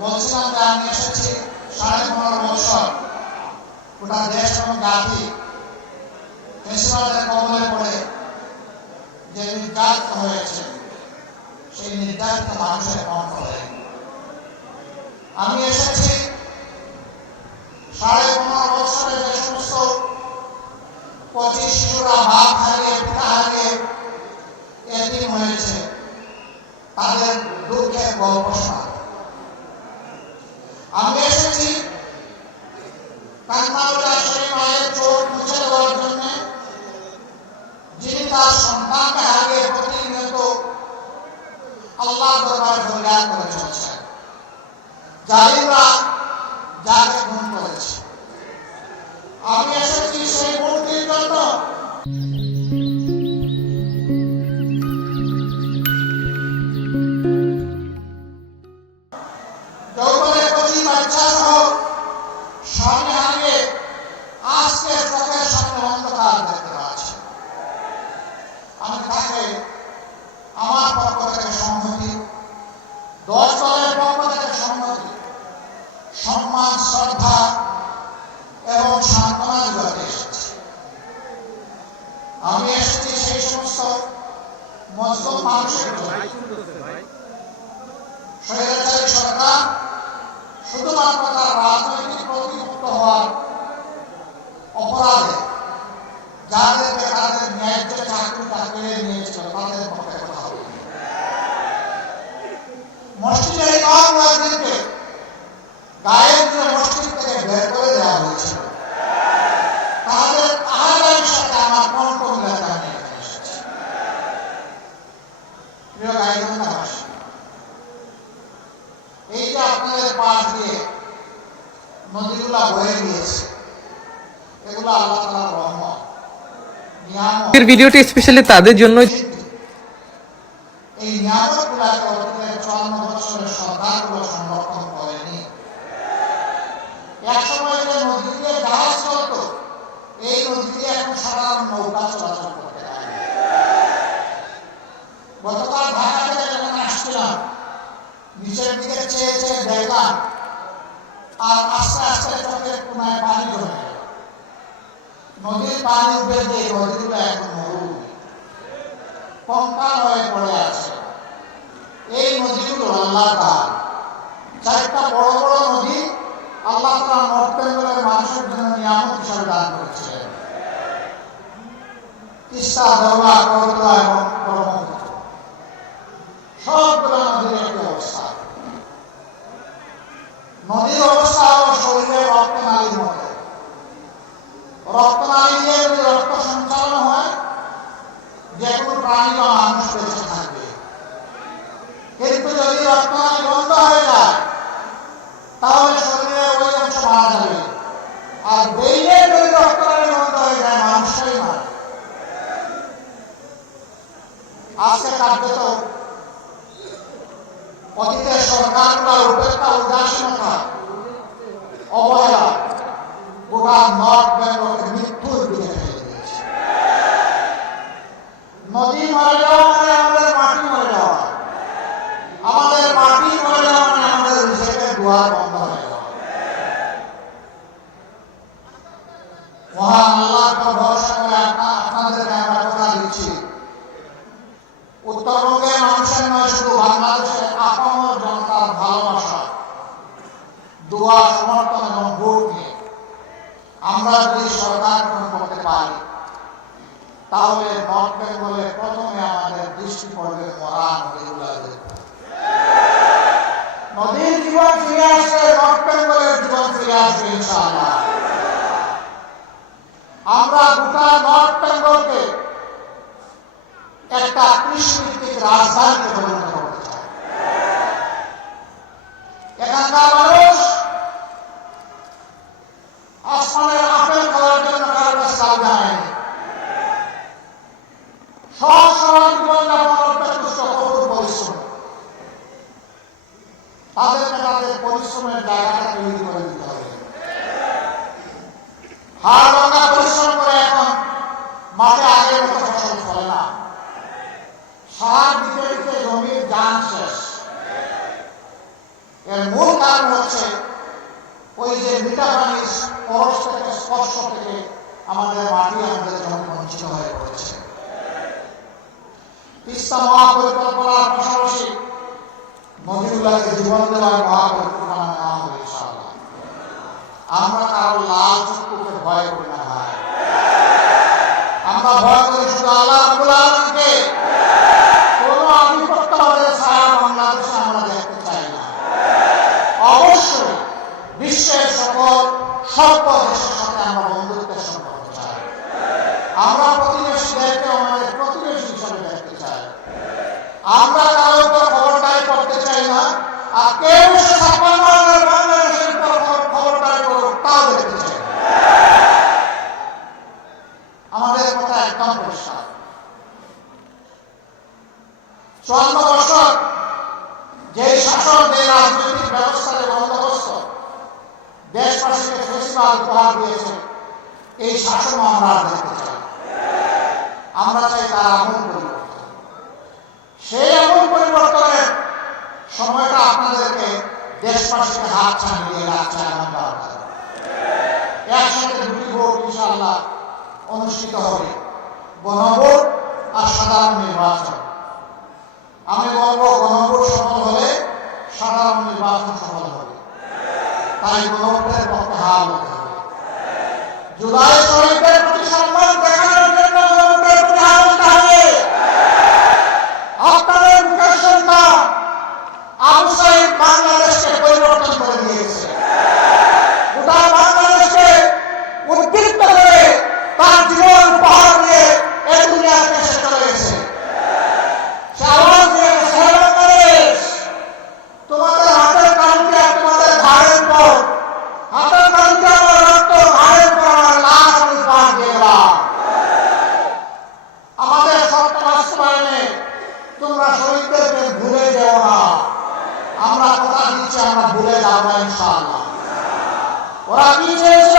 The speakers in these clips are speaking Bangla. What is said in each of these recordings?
বলছিলাম যে আমি এসেছি 15.5 বছর গোটা দেশ এবং জাতি ফেসিবাদের কবলে পড়ে যে নির্যাতিত হয়েছে সেই নির্যাতিত মানুষের কণ্ঠে। আমি এসেছি 15.5 বছরে যে সমস্ত 25 শিশুরা বাপ হারিয়ে পিতা হারিয়ে এতিম হয়েছে তাদের দুঃখের গল্প শোনা। আমি এসেছি কান্নাউল্লাহ সেই মায়ের চোখ মুছে দেওয়ার জন্য যিনি তার সন্তানকে হারিয়ে প্রতিনিয়ত আল্লাহ দরবারে ফরিয়াদ করে চলছে। জালিমরা যাকে খুন করেছে। আমি এসেছি সেই মূর্তির জন্য যৌবনে কচি বাচ্চা সহ স্বামী হারিয়ে আজকে চোখের সামনে অন্ধকার দেখতে পাচ্ছি। আমি তাকে আমার পক্ষ থেকে সংহতি, 10 দলের পক্ষ থেকে সংহতি, সম্মান, শ্রদ্ধা এবং সান্ত্বনা দিতে এসেছি। আমি এসেছি সেই সমস্ত মজলুম মানুষের জন্য। স্বৈরাচারী সরকার শুধুমাত্র তার রাজনৈতিক প্রতিপক্ষ হওয়ার অপরাধে যাদেরকে তাদের ন্যায্য চাকরিটা কেড়ে নিয়েছিল তাদের পক্ষে কথা হবে। মসজিদে ইমাম মুয়াজ্জিনকে গায়েব দিয়ে মসজিদ থেকে বের করে দেওয়া হয়েছিল। তাদের আহ্বানের সাথে আমার কণ্ঠ মিলাতে আমি এখানে এসেছি। প্রিয় গাইবান্ধাবাসী, এই যে আপনাদের পাশ দিয়ে নদীগুলা বয়ে গিয়েছে, এগুলো আল্লাহ তাআলার রহমত, নিয়ামত। এর ভিডিওটি স্পেশালি তাদের জন্য। এই নিয়ামতগুলোকে অতীতের 54 বছরের সরকারগুলো সংরক্ষণ করেনি। এক সময় যে নদী দিয়ে জাহাজ চলত, এই নদী দিয়ে এখন সাধারণ নৌকা চলাচল করতে পারে। গতকাল ঢাকা থেকে যখন আসছিলাম, নিচের দিকে চেয়ে চেয়ে দেখলাম আর আস্তে আস্তে চোখের কোনায় পানি জমে গেল। নদীর পানি বেঁধে নদীগুলো এখন মরুভূমি, কঙ্কাল হয়ে পড়ে আছে। এই নদীগুলো আল্লাহর দান। 4টা বড় বড় নদী আল্লাহ তাআলা নর্থ বেঙ্গলের মানুষের জন্য নিয়ামত হিসাবে দান করেছিলেন। তিস্তা, দেওয়া, করতোয়া এবং ব্রহ্মপুত্র, সবগুলো নদীর একটি অবস্থা। নদীর অবস্থা হলো শরীরের রক্তনালীর মতো। রক্তনালী দিয়ে যদি রক্ত সঞ্চালন হয়, যে কোনো প্রাণী বা মানুষ বেঁচে থাকবে। কিন্তু যদি রক্তনালী বন্ধ হয়ে যায় তাহলে শরীরের ওই অংশ মারা যাবে। আর ব্রেইনের যদি রক্তনালী বন্ধ হয়ে যায় মানুষটাই মারে। আজকে কার্যত অতীতের সরকারগুলোর উপেক্ষা, উদাসীনতা, অবহেলা গোটা নর্থ বেঙ্গলকে মৃত্যুর দিকে ফেলে দিয়েছে। নদী মরে যাওয়া মানে আমাদের মাটি মরে যাওয়া, আমাদের মাটি মরে যাওয়া মানে আমাদের রিজেক্টের দুয়ার বন্ধ হয়ে যাওয়া। মহান আল্লাহকে ভরসা করে আপনাদেরকে আমরা কথা দিচ্ছি, উত্তরবঙ্গের মানুষের নয়, শুধু বাংলাদেশের আপামর জনতার ভালোবাসা, দোয়া, সমর্থন এবং ভোট নিয়ে আমরা যদি সরকার গঠন করতে পারি তাহলে নর্থ বেঙ্গলে প্রথমে আমাদের দৃষ্টি পড়বে মরা নদীগুলোতে। নদীর জীবন ফিরে আসবে, নর্থ বেঙ্গলের জীবন ফিরে আসবে ইনশাআল্লাহ। আমরা গোটা নর্থ বেঙ্গলকে একটা কৃষিভিত্তিক রাজধানীতে পরিণত করতে চাই। এখানকার মানুষ আসমানের আপেল খাওয়ার জন্য কারো কাছে চাল যায়নি। সহজ সরল জীবনযাপন করতে কঠোর পরিশ্রম। তাদেরকে তাদের পরিশ্রমের জায়গাটা তৈরি করে দিতে হবে। হাড় ভাঙা পরিশ্রম করে এখন মাঠে আগের মতো ফসল ফলে না। সার দিতে দিতে জমির জান শেষ। এর মূল কারণ কারণ হচ্ছে ওই যে মিঠা পানির পরশ থেকে স্পর্শ থেকে আমাদের মাটি আমাদের জন্য বঞ্চিত হয়ে পড়েছে। তিস্তা মহাপরিকল্পনার পাশাপাশি নদীগুলোকে জীবন দেওয়ার মহাপরিকল্পনা নেওয়া হবে ইনশাআল্লাহ। আমরা কারো লাল চক্ষুকে ভয় করি না ভাই, আমরা ভয় করি শুধু আল্লাহ রাব্বুল আলামিনকে। কোনো আধিপত্যবাদের ছায়া বাংলাদেশে আমরা দেখতে চাই না। অবশ্যই বিশ্বের সকল সভ্য দেশের সাথে আমরা বন্ধুত্বের সম্পর্ক চাই। আমরা প্রতিবেশীদেরকে আমাদের প্রতিবেশী হিসাবে দেখতে চাই। আমরা কারো উপর খবরদারি করতে চাই না, আর কেউ এসে বাংলাদেশের উপর খবরদারি করুক তাও দেখতে চাই। আমাদের কথা একদম পরিষ্কার। 54 বছর যে শাসন, যে রাজনৈতিক ব্যবস্থা, যে বন্দোবস্ত দেশবাসীকে ফেসিবাদ উপহার দিয়েছে, এই শাসন আমরা দেখতে চাই। আমরা চাই তার আমূল পরিবর্তন। সেই আমূল পরিবর্তনের সময়টা আপনাদেরকে দেশবাসীকে হাত ছাড়িয়ে দিয়ে রাখছে এমন দরকার। একসাথে দুটি ভোট ইনশাআল্লাহ অনুষ্ঠিত হবে, গণভোট আর সাধারণ নির্বাচন। আমি বলবো গণভোট সফল হলে সাধারণ নির্বাচন সফল হবে। তাই গণভোটের পক্ষে হাত হতে হবে। জুলাই শহীদদের প্রতি সম্মান দেখানোর জন্য গণভোটের প্রতি হাত হতে হবে। আপনাদের মুখের সন্তান আবু সাঈদ বাংলাদেশকে পরিবর্তন করে দিয়েছে। গোটা বাংলাদেশকে উদ্দীপ্ত করে তার জীবন উপহার দিয়ে এই দুনিয়ার দেশে চলে গেছে। সে আওয়াজ দিয়ে গেছে, বাংলাদেশ তোমাদের হাতের কামটি আর তোমাদের ঘাড়ের পর, হাতের কামটি আমার রক্ত, ঘাড়ের পর আমার লাশ আমি উপহার দিয়ে গেলাম। আমাদের শর্ত বাস্তবায়নে তোমরা শহীদদেরকে ভুলে যেও না। আমরা কথা দিচ্ছি আমরা ভুলে যাব না ইনশাআল্লাহ। ওরা কি চেয়েছিল?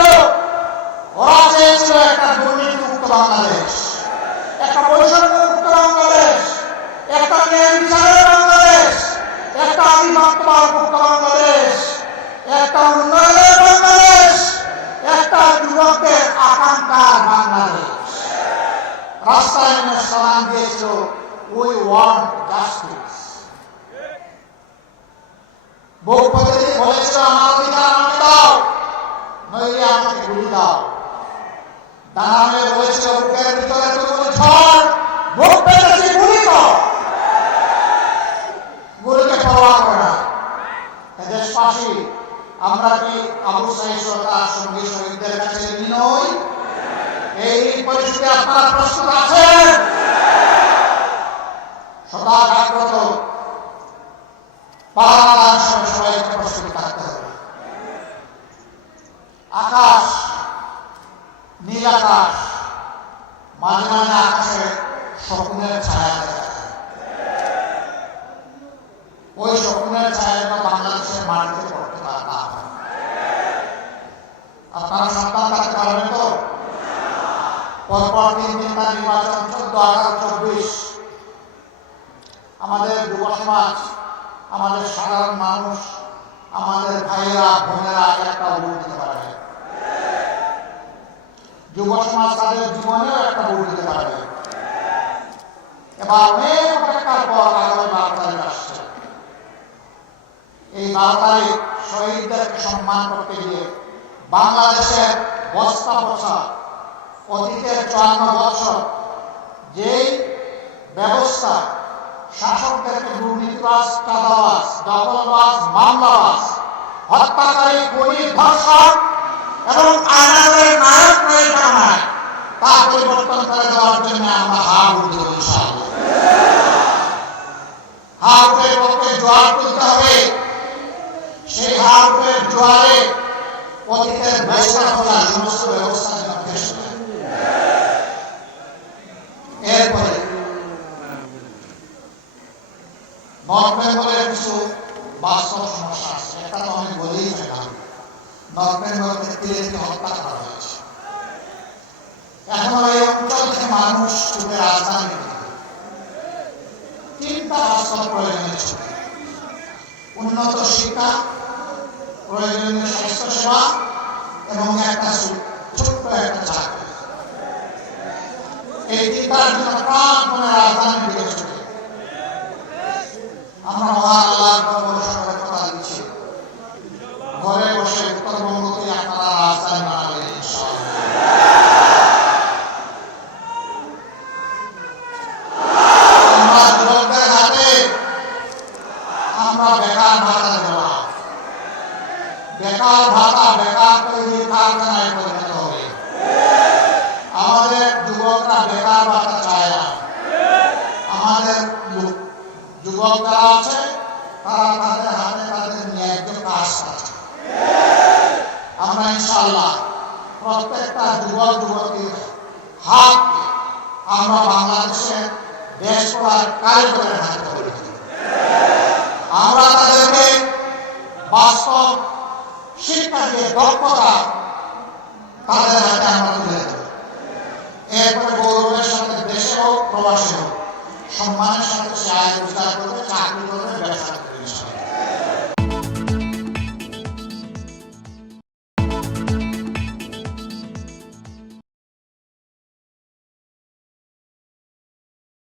ওরা চেয়েছিল একটা দুর্নীতিমুক্ত বাংলাদেশ, একটা বৈষম্যমুক্ত বাংলাদেশ, একটা ন্যায় বিচারের বাংলাদেশ, একটা আধিপত্যবাদ মুক্ত বাংলাদেশ, একটা উন্নয়নের বাংলাদেশ, একটা যুবকদের আকাঙ্ক্ষার বাংলাদেশ। রাস্তায় এনে স্লোগান দিয়েছিল, উই ওয়ান্ট জাস্টিস। বুক পেতে বলেছিল, আমার অধিকার আমাকে দাও, নইলে আমাকে গুলি দাও। ডানা মেয়ে বলেছিল, বুকের ভিতরে তুমুল ঝড়, বুক পেতেছি গুলি কর। গুলিকে পরোয়া করে না। দেশবাসী, আমরা কি আবু সাঈদ সরকার সঙ্গী শহীদদের কাছে ঋণী নই? এই পরিস্থিতি আপনারা প্রস্তুত আছেন? সদা জাগ্রত পাহারাদার সবাইকে প্রস্তুত থাকতে হবে। আকাশ, নীল আকাশ, মাঝে মাঝে আকাশে স্বপ্নের ছায়া দেখা যায়। ওই স্বপ্নের ছায়াটা বাংলাদেশের মাটিতে পড়তে পারে। আপনারা সন্তান থাকতে পারবেন তো? পরপর 3 নির্বাচন, 14, 18, 24। আমাদের যুব সমাজ, আমাদের সাধারণ মানুষ, আমাদের ভাইয়েরা বোনেরা একটা ভোট দিতে পারবে। যুব সমাজ তাদের জীবনেও একটা ভোট দিতে পারবে। এবার অনেক অপেক্ষার পর আগামী 12 তারিখ আসছে। এই 12 তারিখ শহীদদেরকে সম্মান করতে গিয়ে বাংলাদেশের বস্তা পচা অতীতের 54 বছর যেই ব্যবস্থা শাসকদেরকে দুর্নীতিবাজ, চাঁদাবাজ, দখলবাজ, মামলাবাজ, হত্যাকারী, খুনি, ধর্ষক এবং আইনের নায়ক নায়িকা বানায়, তা পরিবর্তন করে দেওয়ার জন্য আমরা হাত উঠে ইনশাআল্লাহ। হাত উঠে পক্ষে জোয়ার তুলতে হবে। সেই হাত উঠে জোয়ারে অতীতের ব্যবস্থা খোলা সমস্ত ব্যবস্থা শেষ হবে। এরপরে নর্থ বেঙ্গলের কিছু বাস্তব সমস্যা আছে। একটা তো আমি বলেই ফেললাম, নর্থ বেঙ্গল থেকে হত্যা করা হয়েছে। এখনো এই অঞ্চল থেকে মানুষ ছুটে রাজধানী 3টা বাস্তব প্রয়োজনীয় ছুটে: উন্নত শিক্ষা, প্রয়োজনীয় স্বাস্থ্য সেবা এবং একটা ছোট্ট একটা চাকরি। এই তিনটার জন্য প্রাণপণে রাজধানীর দিকে ছুটে আমরা মহান আল্লাহর ভরসায় কথা দিচ্ছি, ঘরে বসে উত্তরবঙ্গকে আপনারা রাজধানী বানাবেন ইনশাআল্লাহ। আমরা যুবকদের হাতে আমরা বেকার ভাতা দেওয়া, বেকার ভাতা বেকার তৈরি কারখানায় পরিণত হবে। আমাদের যুবকরা বেকার ভাতা চায় না। আমাদের যুবক যারা আছে তারা তাদের হাতে তাদের ন্যায্য কাজ করছে। আমরা ইনশাআল্লাহ প্রত্যেকটা যুবক যুবতীর হাত আমরা বাংলাদেশের দেশ করার কারিগরের হাতে তুলে দিই। আমরা তাদেরকে বাস্তব শিক্ষা দিয়ে দক্ষতা তাদের হাতে আমরা তুলে দেব। এরপরে গৌরবের সাথে দেশে হোক প্রবাসী হোক সম্মানের সাথে সে আয় রোজগার করবে, চাকরি করবে, ব্যবসা করবে।